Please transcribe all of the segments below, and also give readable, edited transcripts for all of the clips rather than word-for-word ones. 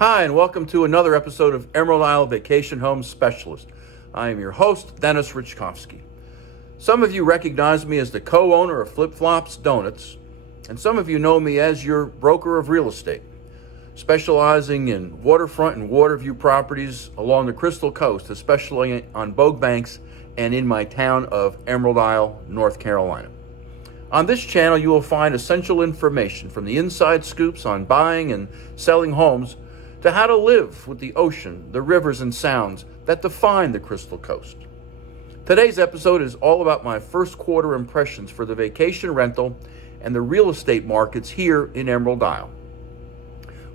Hi, and welcome to another episode of Emerald Isle Vacation Home Specialist. I am your host, Dennis Richkovsky. Some of you recognize me as the co-owner of Flip Flops Donuts, and some of you know me as your broker of real estate, specializing in waterfront and waterview properties along the Crystal Coast, especially on Bogue Banks and in my town of Emerald Isle, North Carolina. On this channel, you will find essential information from the inside scoops on buying and selling homes to how to live with the ocean, the rivers and sounds that define the Crystal Coast. Today's episode is all about my first quarter impressions for the vacation rental and the real estate markets here in Emerald Isle.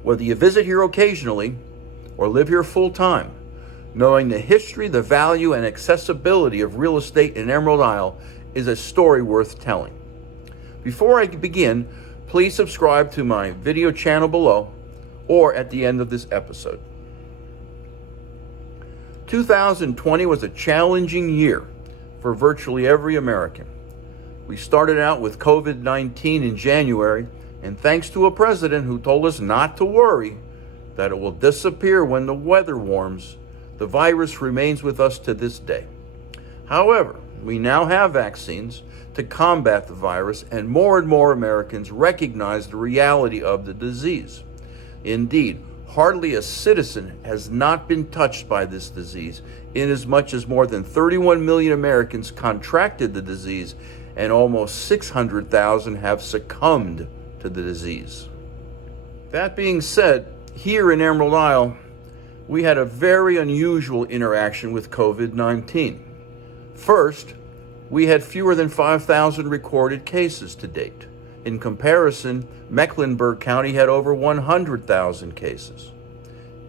Whether you visit here occasionally or live here full time, knowing the history, the value, and accessibility of real estate in Emerald Isle is a story worth telling. Before I begin, please subscribe to my video channel below or at the end of this episode. 2020 was a challenging year for virtually every American. We started out with COVID-19 in January, and thanks to a president who told us not to worry, that it will disappear when the weather warms, the virus remains with us to this day. However, we now have vaccines to combat the virus, and more Americans recognize the reality of the disease. Indeed, hardly a citizen has not been touched by this disease, inasmuch as more than 31 million Americans contracted the disease and almost 600,000 have succumbed to the disease. That being said, here in Emerald Isle, we had a very unusual interaction with COVID-19. First, we had fewer than 5,000 recorded cases to date. In comparison, Mecklenburg County had over 100,000 cases.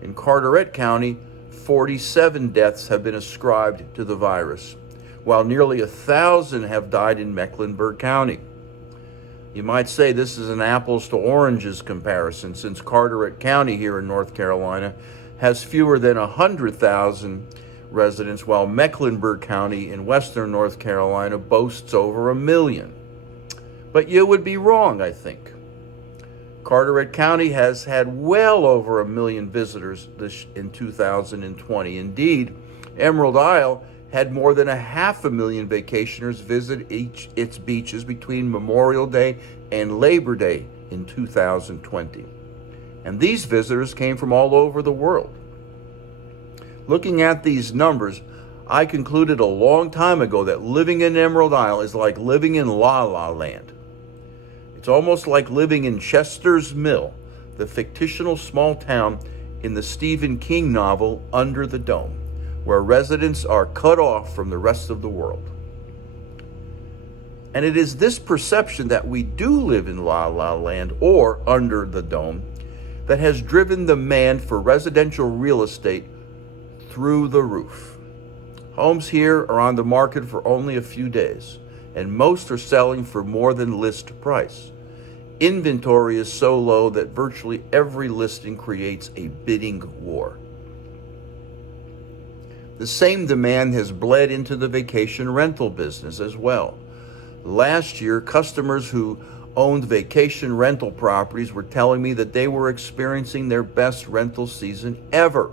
In Carteret County, 47 deaths have been ascribed to the virus, while nearly 1,000 have died in Mecklenburg County. You might say this is an apples to oranges comparison, since Carteret County here in North Carolina has fewer than 100,000 residents, while Mecklenburg County in western North Carolina boasts over 1 million. But you would be wrong, I think. Carteret County has had well over 1 million visitors in 2020. Indeed, Emerald Isle had more than 500,000 vacationers visit its beaches between Memorial Day and Labor Day in 2020. And these visitors came from all over the world. Looking at these numbers, I concluded a long time ago that living in Emerald Isle is like living in La La Land. It's almost like living in Chester's Mill, the fictional small town in the Stephen King novel Under the Dome, where residents are cut off from the rest of the world. And it is this perception that we do live in La La Land or under the dome that has driven demand for residential real estate through the roof. Homes here are on the market for only a few days, and most are selling for more than list price. Inventory is so low that virtually every listing creates a bidding war. The same demand has bled into the vacation rental business as well. Last year, customers who owned vacation rental properties were telling me that they were experiencing their best rental season ever.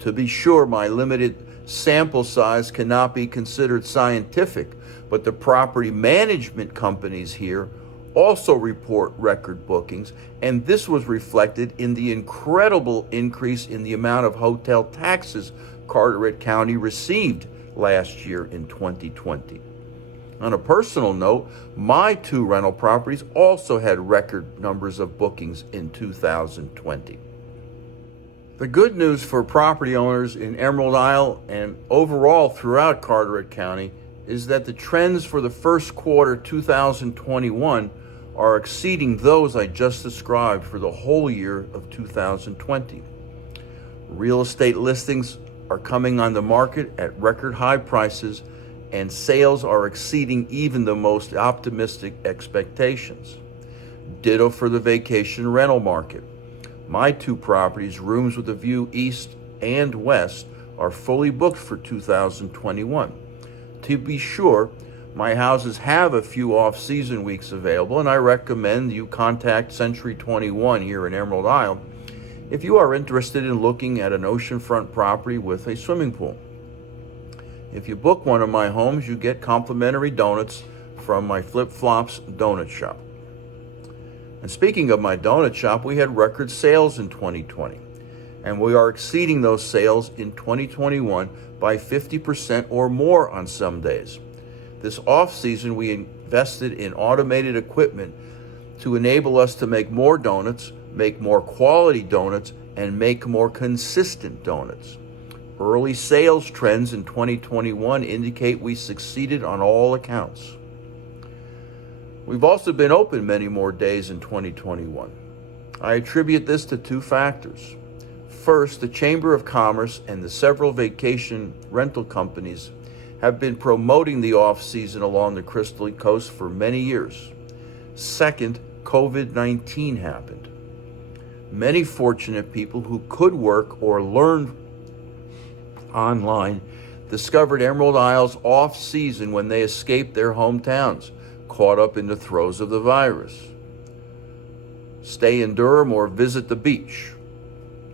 To be sure, my limited sample size cannot be considered scientific, but the property management companies here also report record bookings, and this was reflected in the incredible increase in the amount of hotel taxes Carteret County received last year in 2020. On a personal note, my 2 rental properties also had record numbers of bookings in 2020. The good news for property owners in Emerald Isle and overall throughout Carteret County is that the trends for the first quarter 2021 are exceeding those I just described for the whole year of 2020. Real estate listings are coming on the market at record high prices, and sales are exceeding even the most optimistic expectations. Ditto for the vacation rental market. My 2 properties, rooms with a view east and west, are fully booked for 2021. To be sure, my houses have a few off-season weeks available, and I recommend you contact Century 21 here in Emerald Isle if you are interested in looking at an oceanfront property with a swimming pool. If you book one of my homes, you get complimentary donuts from my Flip Flops Donut Shop. And speaking of my donut shop, we had record sales in 2020, and we are exceeding those sales in 2021 by 50% or more on some days. This off-season, we invested in automated equipment to enable us to make more donuts, make more quality donuts, and make more consistent donuts. Early sales trends in 2021 indicate we succeeded on all accounts. We've also been open many more days in 2021. I attribute this to two factors. First, the Chamber of Commerce and the several vacation rental companies have been promoting the off-season along the Crystal Coast for many years. Second, COVID-19 happened. Many fortunate people who could work or learn online discovered Emerald Isle's off-season when they escaped their hometowns, caught up in the throes of the virus. Stay in Durham or visit the beach.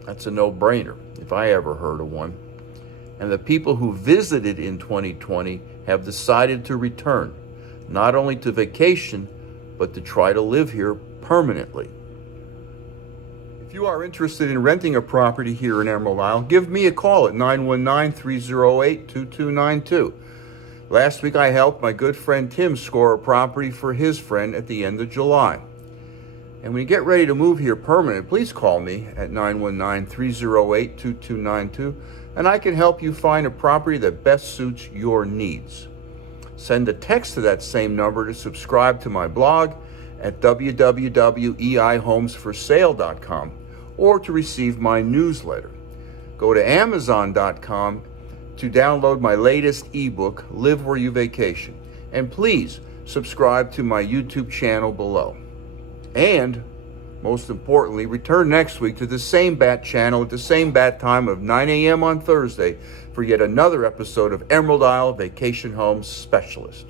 That's a no-brainer, if I ever heard of one. And the people who visited in 2020 have decided to return, not only to vacation, but to try to live here permanently. If you are interested in renting a property here in Emerald Isle, give me a call at 919-308-2292. Last week I helped my good friend Tim score a property for his friend at the end of July. And when you get ready to move here permanent, please call me at 919-308-2292, and I can help you find a property that best suits your needs. Send a text to that same number to subscribe to my blog at www.eihomesforsale.com or to receive my newsletter. Go to Amazon.com to download my latest ebook, Live Where You Vacation. And please subscribe to my YouTube channel below. And most importantly, return next week to the same bat channel at the same bat time of 9 a.m. on Thursday for yet another episode of Emerald Isle Vacation Homes Specialist.